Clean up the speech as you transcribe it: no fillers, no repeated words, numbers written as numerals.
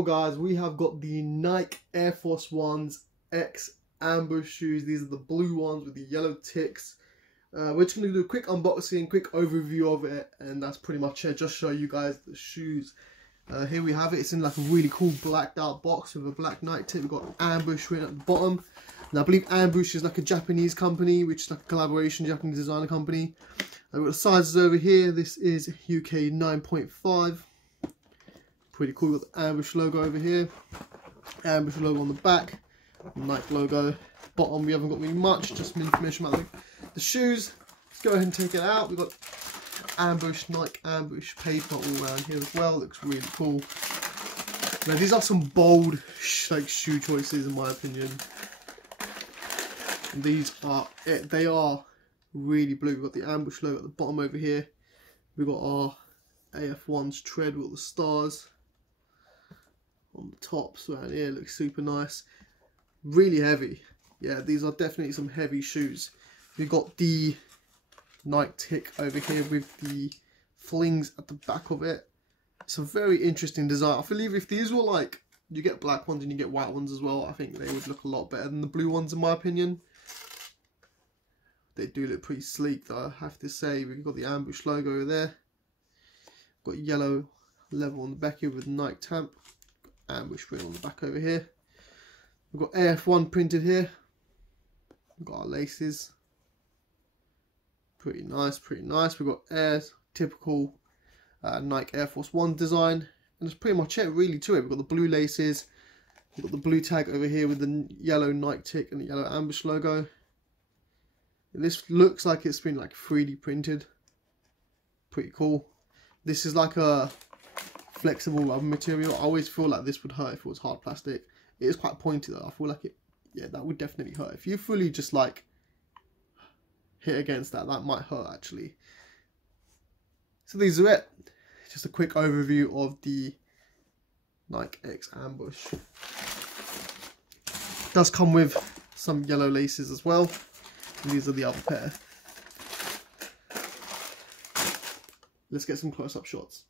So guys, we have got the Nike Air Force Ones X ambush shoes. These are the blue ones with the yellow ticks. We're just going to do a quick unboxing, quick overview of it, and that's pretty much it. Just show you guys the shoes. Here we have it. It's in like a really cool blacked out box with a black Nike tip. We've got Ambush written at the bottom. And I believe Ambush is like a Japanese company, which is like a collaboration Japanese designer company. I've got the sizes over here. This is UK 9.5. Pretty cool. We've got the Ambush logo over here. Ambush logo on the back. Nike logo. Bottom, we haven't got really much, just some information about the shoes. Let's go ahead and take it out. We've got Ambush, Nike Ambush paper all around here as well. Looks really cool. Now these are some bold shoe choices in my opinion. And these are it. They are really blue. We've got the Ambush logo at the bottom over here. We've got our AF1's tread with the stars on the tops around here. Looks super nice. Really heavy. Yeah, these are definitely some heavy shoes. We've got the Nike tick over here with the flings at the back of it. It's a very interesting design. I believe if these were like, you get black ones and you get white ones as well, I think they would look a lot better than the blue ones in my opinion. They do look pretty sleek though, I have to say. We've got the Ambush logo over there. Got yellow level on the back here with Nike tamp. Ambush print on the back over here. We've got AF1 printed here. We've got our laces. Pretty nice, pretty nice. We've got typical Nike Air Force One design. And that's pretty much it really to it. We've got the blue laces. We've got the blue tag over here with the yellow Nike tick and the yellow Ambush logo. And this looks like it's been like 3D printed. Pretty cool. This is like a flexible rubber material. I always feel like this would hurt if it was hard plastic. It is quite pointy though. I feel like it, yeah, that would definitely hurt. If you fully just like hit against that, that might hurt actually. So these are it. Just a quick overview of the Nike X Ambush. It does come with some yellow laces as well. And these are the other pair. Let's get some close-up shots.